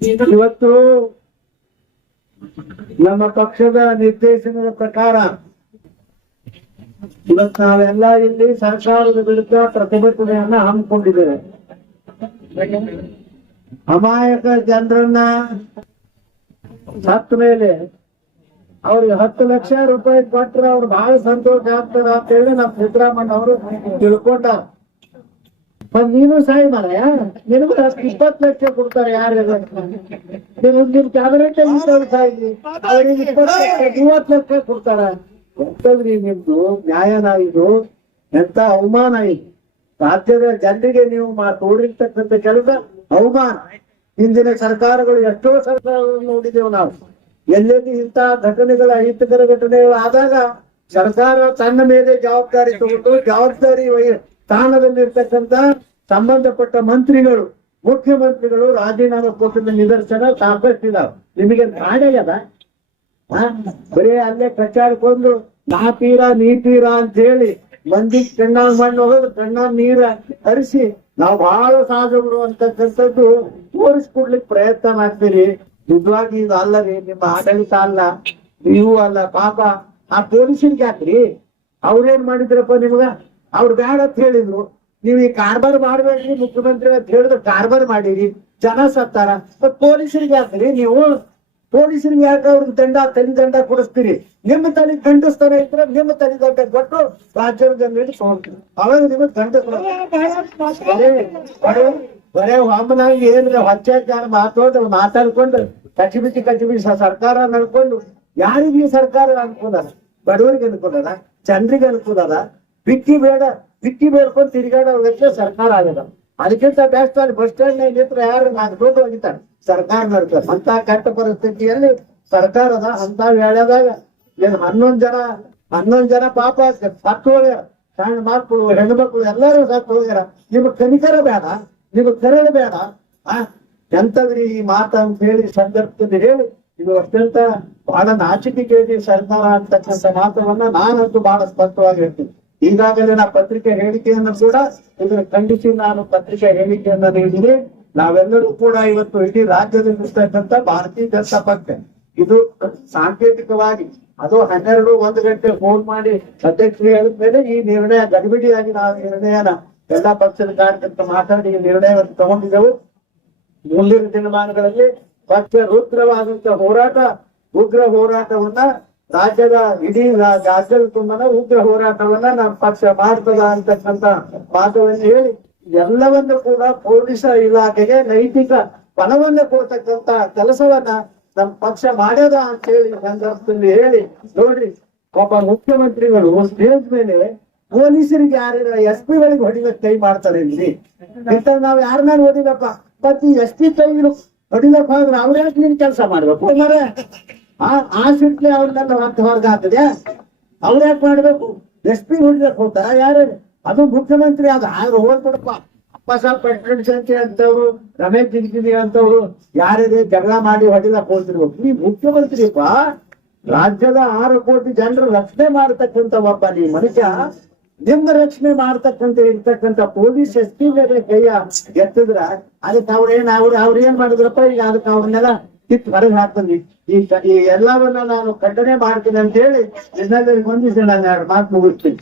ಇವತ್ತು ನಮ್ಮ ಪಕ್ಷದ ನಿರ್ದೇಶನದ ಪ್ರಕಾರ ಇವತ್ತು ನಾವೆಲ್ಲ ಇಲ್ಲಿ ಸರ್ಕಾರದ ವಿರುದ್ಧ ಪ್ರತಿಭಟನೆಯನ್ನ ಹಮ್ಮಿಕೊಂಡಿದ್ದೇವೆ. ಅಮಾಯಕ ಜನರನ್ನ ಸತ್ತ ಮೇಲೆ ಅವ್ರಿಗೆ ಹತ್ತು ಲಕ್ಷ ರೂಪಾಯಿ ಕೊಟ್ರೆ ಅವ್ರು ಬಹಳ ಸಂತೋಷ ಆಗ್ತದ ಅಂತ ಹೇಳಿ ನಮ್ಮ ಸಿದ್ದರಾಮಯ್ಯ ಅವರು ತಿಳ್ಕೊಂಡಾರ. ಮತ್ತ್ ನೀನು ಸಾಯಿ ಮಾರಾಯ ನಿನಗೂ ಇಪ್ಪತ್ ಇಪ್ಪತ್ತು ಲಕ್ಷ ಕೊಡ್ತಾರೆ ಯಾರೆಲ್ಲ ನೀವು ನಿಮ್ ಕ್ಯಾಬಿನೆಟ್ ಸಾಯಿ ಅವ್ರಿಗೆ ಇಪ್ಪತ್ತು ಲಕ್ಷ ಮೂವತ್ತು ಲಕ್ಷ ಕೊಡ್ತಾರ. ಎಂತದ್ರಿ ನಿಮ್ದು ನ್ಯಾಯನ ಇದು ಎಂತ ಅವಮಾನ ಇದು ರಾಜ್ಯದ ಜನರಿಗೆ ನೀವು ಮಾ ತೋರಿರ್ತಕ್ಕಂಥ ಕೆಲಸ ಅವಮಾನ. ಹಿಂದಿನ ಸರ್ಕಾರಗಳು ಎಷ್ಟೋ ಸರ್ಕಾರಗಳು ನೋಡಿದೆವು ನಾವು. ಎಲ್ಲೆಲ್ಲಿ ಇಂತಹ ಘಟನೆಗಳ ಅಹಿತಕರ ಘಟನೆಗಳು ಆದಾಗ ಸರ್ಕಾರ ತನ್ನ ಮೇಲೆ ಜವಾಬ್ದಾರಿ ತಗೊಂಡು ಜವಾಬ್ದಾರಿ ವಹಿ- ಸ್ಥಾನದಲ್ಲಿರ್ತಕ್ಕಂಥ ಸಂಬಂಧಪಟ್ಟ ಮಂತ್ರಿಗಳು, ಮುಖ್ಯಮಂತ್ರಿಗಳು ರಾಜೀನಾಮೆ ಕೊಟ್ಟಿದ್ದ ನಿದರ್ಶನ ಸಾಕಷ್ಟಿದಾವೆ. ನಿಮಗೆ ಕಾಣೆಗದ ಬರೀ ಅಲ್ಲೇ ಪ್ರಚಾರಕ್ಕೊಂದು ನಾ ತೀರ, ನೀ ತೀರ ಅಂತ ಹೇಳಿ ಮಂದಿ ಕಣ್ಣ ಮಣ್ಣು ಹೋಗೋದು ಕಣ್ಣ ನೀರ ಹರಿಸಿ ನಾವು ಬಹಳ ಸಾಧುಗಳು ಅಂತಕ್ಕಂಥದ್ದು ತೋರಿಸ್ಕೊಡ್ಲಿಕ್ಕೆ ಪ್ರಯತ್ನ ಮಾಡ್ತೀರಿ. ನಿಜವಾಗಿ ಇದು ಅಲ್ಲ ರೀ, ನಿಮ್ಮ ಆಡಳಿತ ಅಲ್ಲ, ನೀವು ಅಲ್ಲ ಪಾಪ. ಆ ಪೊಲೀಸರಿಗೆ ಕ್ಯಾತ್ರಿ ಅವ್ರೇನ್ ಮಾಡಿದ್ರಪ್ಪ ನಿಮ್ಗ? ಅವ್ರು ಬೇಡ ಅಂತ ಹೇಳಿದ್ರು. ನೀವು ಈ ಕಾರ್ಬಾರ್ ಮಾಡ್ಬೇಡ್ರಿ, ಮುಖ್ಯಮಂತ್ರಿ ಅಂತ ಹೇಳಿದ್ರು, ಕಾರ್ಬಾರ್ ಮಾಡಿರಿ, ಜನ ಸತ್ತಾರ. ಮತ್ ಪೊಲೀಸರಿಗೆ ಹಾಕ್ರಿ ನೀವು ಪೊಲೀಸರಿಗೆ ಯಾಕೆ ಅವ್ರಿಗೆ ದಂಡ, ತಲೆ ದಂಡ ಕೊಡಿಸ್ತೀರಿ? ನಿಮ್ಮ ತಲೆ ದಂಡಿಸ್ತಾರ ಇದ್ರೆ ನಿಮ್ಮ ತಲೆ ದಂಡ ಕೊಟ್ಟು ರಾಜ್ಯದ ಜನರಿಗೆ ತಗೊಂಡ್ರಿ ಅವಾಗ ನಿಮಗೆ ದಂಡ ಬರೇ ಒಮ್ಮನಾಗಿ ಏನಿದೆ ಹೊಚ್ಚಾಚಾರ ಮಾತೋದು ಮಾತಾಡ್ಕೊಂಡು ಕಚ್ಚಿಬಿಚ್ಚಿ ಕಚ್ಚಿಬಿಚ್ಚಿ ಸರ್ಕಾರ ನಡ್ಕೊಂಡು, ಯಾರಿಗೆ ಸರ್ಕಾರ ಅನುಕೂಲ ಬಡವರಿಗೆ ಅನುಕೂಲ ಜನರಿಗೆ ಅನುಕೂಲ ಬಿಕ್ಕಿ ಬೇಡ ಬಿಕ್ಕಿ ಬೇಡ್ಕೊಂಡು ತಿರುಗಾಡೋದಕ್ಕೆ ಸರ್ಕಾರ ಆಗದ ಅದಕ್ಕಿಂತ ಬೆಸ್ಟ್ ಅಲ್ಲಿ ಬಸ್ ಸ್ಟ್ಯಾಂಡ್ ನಿಂತ್ರ ಯಾರು ನಾನು ದುಡ್ಡು ಹೋಗಿತಾರೆ ಸರ್ಕಾರ ನಡ್ತಾರೆ ಅಂತ ಕೆಟ್ಟ ಪರಿಸ್ಥಿತಿಯಲ್ಲಿ ಸರ್ಕಾರದ ಅಂತ ವೇಳೆದಾಗ ಏನ್ ಹನ್ನೊಂದ್ ಜನ ಹನ್ನೊಂದ್ ಜನ ಪಾಪ ಸತ್ತು ಸಣ್ಣ ಮಕ್ಕಳು ಹೆಣ್ಮಕ್ಳು ಎಲ್ಲರೂ ಸತ್ತು ಹೋಗ್ಯಾರ. ನಿಮ್ಗ್ ಕನಿಕರ ಬೇಡ, ನಿಮ್ಗ್ ಕರಳು ಬೇಡ. ಆ, ಎಂತದ್ರಿ ಈ ಮಾತ ಅಂತ ಹೇಳಿ ಸಂದರ್ಭದಲ್ಲಿ ಹೇಳಿ, ಇದು ಅತ್ಯಂತ ಬಹಳ ನಾಚಿಕೆಗೇಡಿ ಸರ್ಕಾರ ಅಂತಕ್ಕಂಥ ಮಾತವನ್ನ ನಾನಂತೂ ಬಹಳ ಸ್ಪಷ್ಟವಾಗಿ ಹೇಳ್ತೀನಿ. ಈಗಾಗಲೇ ನಾ ಪತ್ರಿಕೆ ಹೇಳಿಕೆಯನ್ನು ಕೂಡ ಇದನ್ನು ಖಂಡಿಸಿ ನಾನು ಪತ್ರಿಕೆ ಹೇಳಿಕೆಯನ್ನ ನೀಡಿದೆ. ನಾವೆಲ್ಲರೂ ಕೂಡ ಇವತ್ತು ಇಡೀ ರಾಜ್ಯದಲ್ಲಿ ಭಾರತೀಯ ಜನತಾ ಪಕ್ಷ. ಇದು ಸಾಂಕೇತಿಕವಾಗಿ ಅದು ಹನ್ನೆರಡು, ಒಂದು ಗಂಟೆ ಫೋನ್ ಮಾಡಿ ಅಧ್ಯಕ್ಷರು ಹೇಳಿದ ಮೇಲೆ ಈ ನಿರ್ಣಯ ಗಡಿಬಿಡಿಯಾಗಿ ನಾವು ನಿರ್ಣಯನ ಎಲ್ಲಾ ಪಕ್ಷದ ಕಾರ್ಯಕರ್ತರು ಮಾತಾಡಿ ಈ ನಿರ್ಣಯವನ್ನು ತಗೊಂಡಿದ್ದೆವು. ಮುಂದಿನ ದಿನಮಾನಗಳಲ್ಲಿ ಪಕ್ಷ ರುದ್ರವಾದಂತ ಹೋರಾಟ, ಉಗ್ರ ಹೋರಾಟವನ್ನ ರಾಜ್ಯದ ಇಡೀ ರಾಜ್ಯದ ತುಂಬನ ಉಗ್ರ ಹೋರಾಟವನ್ನ ನಮ್ಮ ಪಕ್ಷ ಮಾಡ್ತದ ಅಂತಕ್ಕಂತ ಮಾತವನ್ನು ಹೇಳಿ, ಎಲ್ಲವನ್ನು ಕೂಡ ಪೊಲೀಸ ಇಲಾಖೆಗೆ ನೈತಿಕ ಪಣವನ್ನು ಕೊಡ್ತಕ್ಕಂತ ಕೆಲಸವನ್ನ ನಮ್ಮ ಪಕ್ಷ ಮಾಡ್ಯದ ಅಂತ ಹೇಳಿ ಸಂದರ್ಭದಲ್ಲಿ ಹೇಳಿ, ನೋಡ್ರಿ, ಒಬ್ಬ ಮುಖ್ಯಮಂತ್ರಿಗಳು ಸ್ಟೇಜ್ ಮೇಲೆ ಪೊಲೀಸರಿಗೆ ಯಾರ ಎಸ್ ಪಿ ಗಳಿಗೆ ಹೊಡಿಬೇಕು ಕೈ ಮಾಡ್ತಾರೆ ಇಲ್ಲಿ. ಇಂತ ನಾವ್ ಯಾರನ್ನ ಹೊಡಿಲಪ್ಪ ಪ್ರತಿ ಎಸ್ ಪಿ ಕೈಗಳು ಹೊಡಿಲಪ್ಪ ಅಂದ್ರೆ ಅವ್ರ ಯಾಕೆ ನೀನ್ ಕೆಲಸ ಮಾಡ್ಬೇಕು? ಆ ಆ ಸಿಟ್ಲೆ ಅವ್ರನ್ನೆಲ್ಲ ಮತ್ತೆ ಹೊರಗ ಹಾಕಿದೆ ಅವ್ರ ಯಾಕೆ ಮಾಡ್ಬೇಕು? ಎಸ್ ಪಿ ಹುಡ್ಬೇಕು ಯಾರು? ಅದು ಮುಖ್ಯಮಂತ್ರಿ ಅದು ಆದ್ರೆ ಹೋಗ್ಬಿಡಪ್ಪ. ಅಪ್ಪ ಸಾಹೇಬ್ ಪಟ್ಟ ಅಂತವ್ರು, ರಮೇಶ್ ಜಿಗಜಿಗಿ ಅಂತವ್ರು ಯಾರೇ ಜಗಳ ಮಾಡಿ ಹೊಡಿಲಕ್ ಹೋಗ್ತಿರ್ಬೇಕು ನೀ ಮುಖ್ಯಮಂತ್ರಿಪ್ಪ, ರಾಜ್ಯದ ಆರು ಕೋಟಿ ಜನರ ರಕ್ಷಣೆ ಮಾಡತಕ್ಕಂತ ಒಬ್ಬ ನೀ ಮನುಷ್ಯ. ನಿಮ್ಮ ರಕ್ಷಣೆ ಮಾಡ್ತಕ್ಕಂತ ಇರ್ತಕ್ಕಂತ ಪೊಲೀಸ್ ಎಸ್ ಪಿ ಮೇಲೆ ಕೈಯ ಎತ್ತಿದ್ರ, ಅದಕ್ಕೆ ಅವ್ರೇನ್ ಅವ್ರ ಅವ್ರ ಏನ್ ಮಾಡಿದ್ರಪ್ಪ ಈಗ ಅದಕ್ಕೆ ಅವ್ರನ್ನೆಲ್ಲ ಕಿತ್ತು ಹೊರಗೆ ಹಾಕ್ತೀನಿ. ಈ ಈ ಎಲ್ಲವನ್ನ ನಾನು ಖಂಡನೆ ಮಾಡ್ತೀನಿ ಅಂತ ಹೇಳಿ ನಿನ್ನಲ್ಲಿ ಬಂದಿದ್ದೆ ನಾನು ಎರಡು ಮಾತು ಮುಗಿಸ್ತೀನಿ.